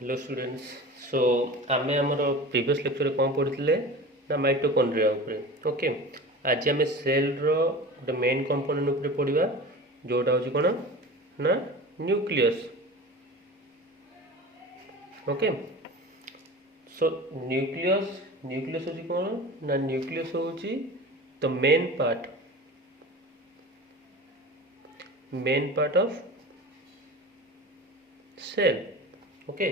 Hello students. सो आमे हमर previous lecture रे कौन पढ़िथिले ना माइटोकॉन्ड्रिया उपरे। ओके, आज आमे सेल रो द मेन कंपोनेंट उपरे पढ़िबा जोटा होची कोन ना न्यूक्लियस। ओके, सो न्यूक्लियस होची कोन ना न्यूक्लियस होची the main part of cell. Okay,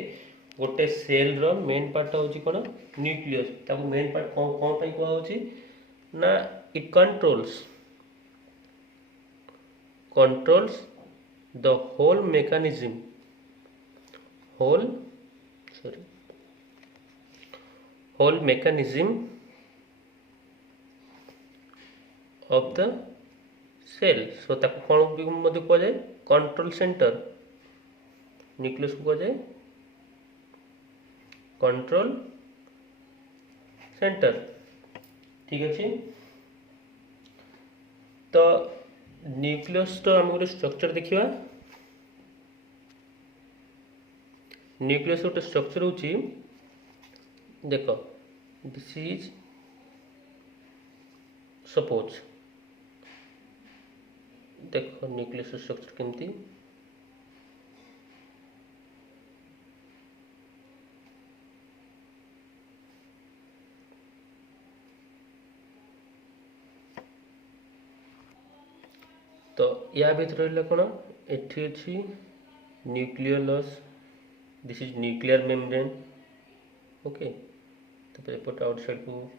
गोटे सेल रो मेन पार्ट होची कोन न्यूक्लियस। ताको मेन पार्ट कोन पई कोआ होची ना it controls the whole sorry whole mechanism of the cell। So ताको कोन भी मध्य कोआ जाए कंट्रोल सेंटर। न्यूक्लियस को कोआ जाए कंट्रोल सेंटर। ठीक अच्छे, तो न्यूक्लियस तो आम गोटे स्ट्रक्चर देखा। न्यूक्लियस गोटे स्ट्रक्चर होची देख, दिस इज सपोज देख न्यूक्लियस स्ट्रक्चर केमती। तो या भीतर रहा कौन एठी अच्छी nucleolus, this is nuclear membrane. Okay, तो एपट आउटसाइड को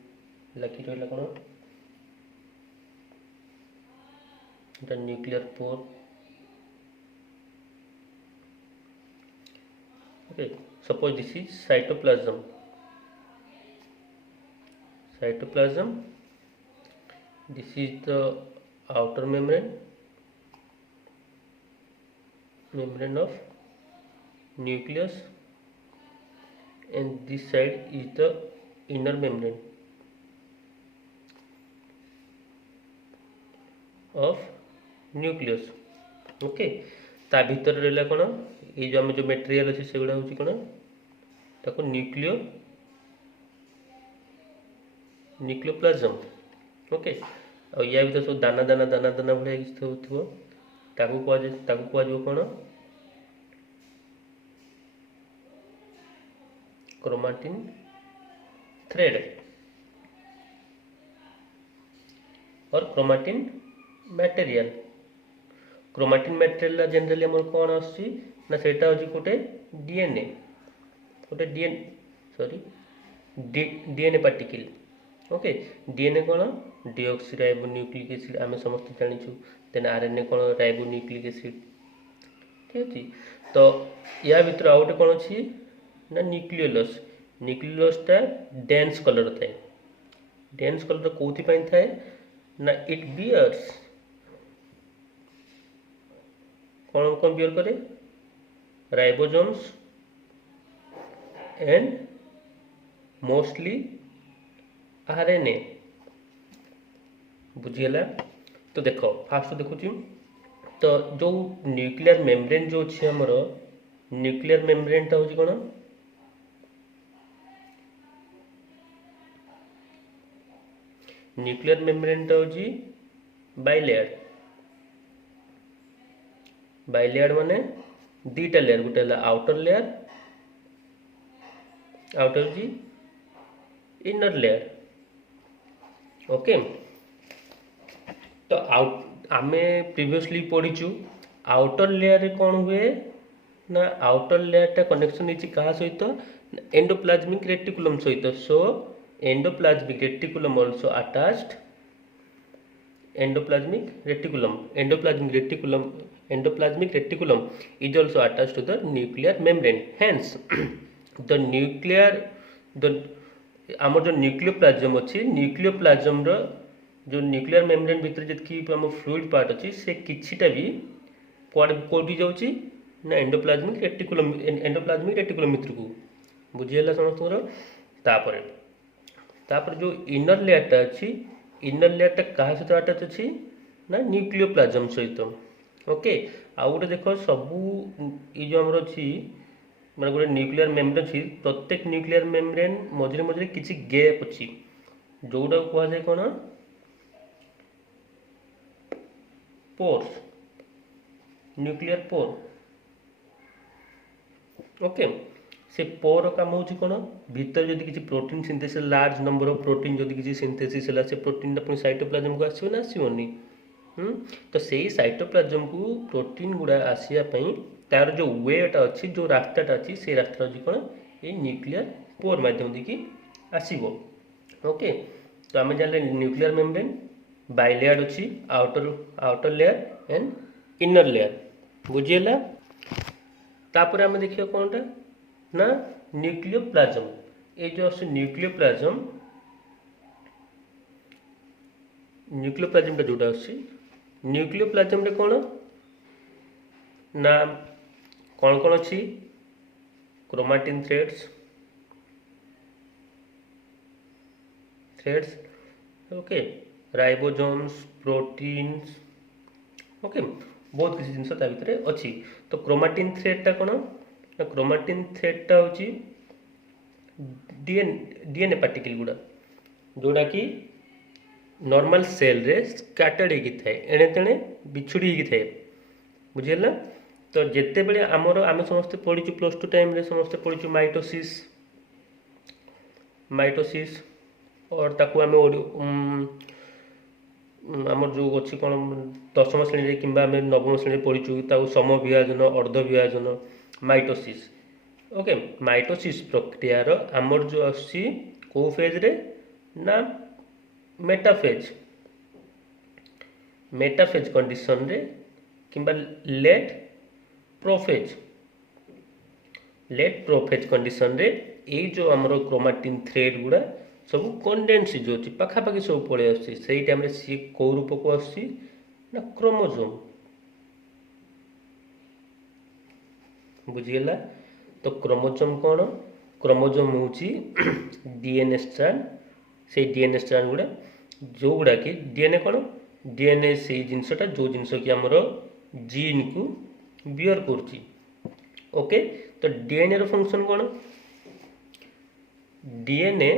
लगी रहा कौन the nuclear pore. Okay, suppose this is cytoplasm, this is the outer membrane of nucleus, and this side is the inner membrane of nucleus। Okay, ता भीतर रहला कोन ये जो हम जो मटेरियल अछि सेगुडा होची कोन ताको न्यूक्लियोप्लाज्म। ओके, और या भीतर सब दाना दाना दाना दाना भलिया किछ होथिबो ताको कुआ जो कोन क्रोमाटिन थ्रेड और chromatin material. Chromatin material generally हमर कोन आसी ना सेटा होची गोटे डीएनए पार्टिकल। ओके, डीएनए कोन डीऑक्सीराइबो न्यूक्लिक एसिड आमे समस्त जानिछु। देन आरएनए कोन राइबो न्यूक्लिक एसिड। ठीक अछि, तो या भीतर आउटे कोन अछि ना न्यूक्लियोलस टा डेंस कलर थाए। डेंस कलर कोथि पई थाए ना इट बियर्स कौन बियर करे राइबोसोम्स एंड मोस्टली आरएनए। बुझीगला। तो देख फास्ट देखुची, तो जो न्यूक्लियर मेम्ब्रेन जो अच्छे हमर न्यूक्लियर मेम्ब्रेन टा होची कोन न्यूक्लियर मेम्ब्रेन टा होची बाइलेयर माने दीटा लेयर, गोटे हला आउटर लेयर, आउटर जी इनर लेयर। ओके, तो आमे प्रीवियसली पढ़ीचु आउटर लेयर रे कौन हुए ना आउटर लेयर टा कनेक्शन होची कहा सहित एंडोप्लाज्मिक रेटिकुलम सहित। So endoplasmic reticulum also attached endoplasmic reticulum is also attached to the nuclear membrane। hence the आमर जो न्यूक्लियोप्लाज्म अच्छी न्यूक्लियोप्लाज्म रो जो न्यूक्लियर मेम्ब्रेन भीतर जतकी हम फ्लूइड पार्ट अच्छी से किछिटा भी कोडी जाउची ना एंडोप्लाज्मिक रेटिकुलम भीतर को। बुझियला समस्त। तापर जो इनर लेयर टा अच्छी इनर लेयर टा कहा सहित अटैच अच्छी ना न्यूक्लियोप्लाज्म सहित। ओके, आउ गोटे देख सबू ये जो आमर अच्छी ମାନେ गोटे न्यूक्लियर मेम्ब्रेन अच्छी प्रत्येक न्यूक्लियर मेम्ब्रेन मझे मझे किसी गैप अच्छी जोटा कहुए कौन पोर्स न्यूक्लियर पोर ओके से पोर काम हो कौन भीतर जब किसी protein synthesis large number of protein जब किसी सिंथेसिस है से प्रोटीन पुणी साइटोप्लाज्म को आसो ना आसोनी तो से साइटोप्लाज्म को प्रोटीन गुड़ा आसापी तार जो वेट अच्छी जो रास्ताटा अच्छी से रास्ता अच्छी कौन ये न्यूक्लियर पोर मध्यम देखिए आसो ओके तो आम जान न्यूक्लियर मेम्ब्रेन बाइलेयर अच्छी outer layer and inner layer बुझीगला तापर आम देखिए कौनटा ना न्यूक्लियोप्लाज्म ये जो न्यूक्लियोप्लाज्म जोटा न्यूक्लियोप्लाज्म रे कौन ना कौन कौन अच्छी chromatin threads okay ribosomes proteins okay बहुत किसी जिनस भितर अच्छी तो क्रोमाटिन थ्रेडटा कौन ना क्रोमाटिन थ्रेडटा हूँ डीएनए पार्टिकल गुड़ा जोड़ा कि नॉर्मल सेल रे स्कैटर्ड होगी थाए एणे तेणे बिछुड़ी होगी थाए बुझीगला तो जिते बड़े आमर आम समस्ते पढ़ीचु प्लस टू टाइम रे समस्ते पढ़ीचु माइटोसिस और ताकू आम आमर जो अच्छी कौन दशम श्रेणी कि नवम श्रेणी पढ़ीचु ताकू सम विभाजन अर्ध विभाजन माइटोसिस ओके माइटोसिस प्रक्रियार आमर जो आसी को फेज रे ना मेटाफेज कंडीशन रे किंबा लेट प्रोफेज कंडीशन रे ये जो आमर क्रोमाटिन थ्रेड गुड़ा सब कंडेन्स जो अच्छी पाखापाखि सब पलि आसई टाइम सी कौ रूप को आना क्रोमोजोम बुझीगला तो क्रोमोजोम कौन क्रोमोजोम हूँ डीएनए स्ट्रैंड से डीएनए स्ट्रैंड गुड़ा जो गुड़ा कि डीएनए कौन डीएनए से जिनसटा जो जिनस कि आमर जीन को बियर करुच्ची ओके तो डीएनए रो फंक्शन कौन डीएनए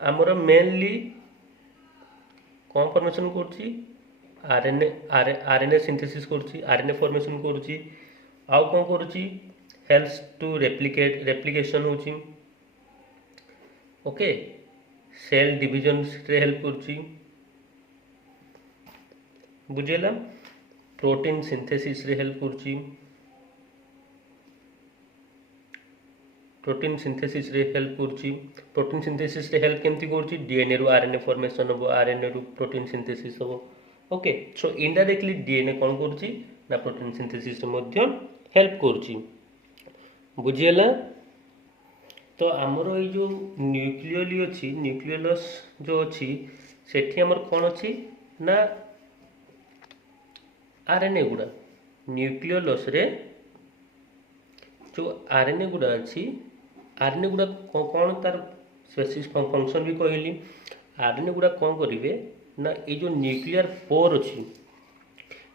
आमर मेनली कौन फॉर्मेशन करुच्ची आरएनए सिंथेसिस करुच्ची आरएनए फॉर्मेशन करुच्ची आउ कौन करुच्ची हेल्प्स टू रेप्लिकेशन होची ओके सेल डिविजन रे हेल्प करुच्ची बुझेला प्रोटीन सिंथेसिस रे हेल्प करुच्ची प्रोटीन सिंथेसिस रे हेल्प करुच्ची प्रोटीन सिंथेसिस रे हेल्प केमती करुच्ची डीएनए रु आरएनए फॉर्मेशन हो आरएनए रु प्रोटीन सिंथेसिस हो ओके सो इनडायरेक्टली डीएनए कौन करुच्ची ना प्रोटीन सिंथेसिस रे मध्य हेल्प करुच्ची बुझीगला तो आमर ये जो न्यूक्लियोली अच्छी न्यूक्लियोलस जो अच्छी सेठी आमर कौन अच्छी ना आरएनए गुड़ा न्यूक्लियोलस रे जो आरएनए गुड़ा अच्छी आरएनए गुड़ा कौन तार स्पेसिफिक फंक्शन भी कहली आरएनए गुड़ा कौन करेंगे ना ये जो न्यूक्लियर पोर अच्छी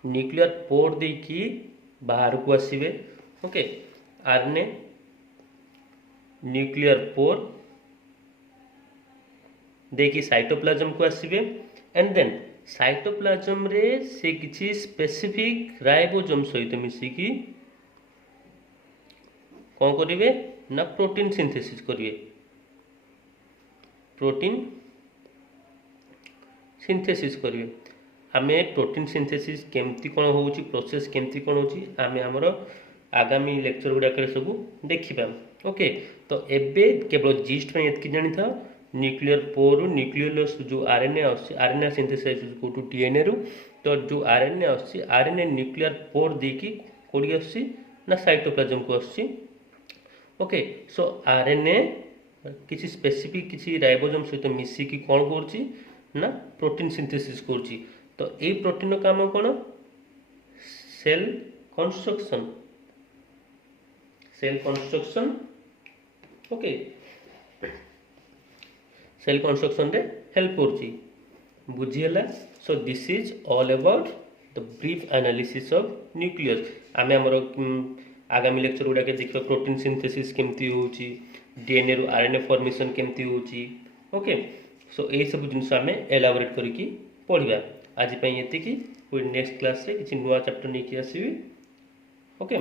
न्यूक्लियर पोर देकी बाहर को आसवे ओके आरएनए न्यूक्लियर पोर देखी साइटोप्लाज्म को आसवे एंड देन साइटोप्लाज्म रे से किसी स्पेसिफिक राइबोसोम सहित मिसिकी कौन करेंगे ना प्रोटीन सिंथेसिस करेंगे प्रोटीन सिंथेसिस करेंगे आमे प्रोटीन सिंथेसिस केमती कौन हो प्रोसेस केमती कौन हो आमे हमर आगामी लेक्चर गुड़ाक सब देखा ओके तो एबे केवल जीस्ट में एतकी जानी था न्यूक्लियर पोर न्यूक्लियोलस जो आरएनए सिंथेसाइज को डीएनए रु तो जो आरएनए आरएनए न्यूक्लियर पोर देकी कोड़ी आसी ना साइटोप्लाज्म को आसी ओके सो आरएनए किसी स्पेसिफिक किसी राइबोसोम सहित मिसिकी कौन करुच्ची ना प्रोटीन सिंथेसिस करुच्ची तो ये प्रोटीन काम कौन cell construction okay cell construction रे हेल्प करुच्ची बुझीगला so this is all about the brief analysis of nucleus आमे हमर आगामी लेक्चर गुड़ाक देखिए प्रोटीन सिंथेसिस केमती होची, डीएनए रु आरएनए फॉर्मेशन केमती होची। ओके, सो यही सब जिन आम एलाबोरेट करके पढ़ा। आज ये नेक्स्ट क्लास रे किसी नुआ चैप्टर नहीं आसबि। ओके।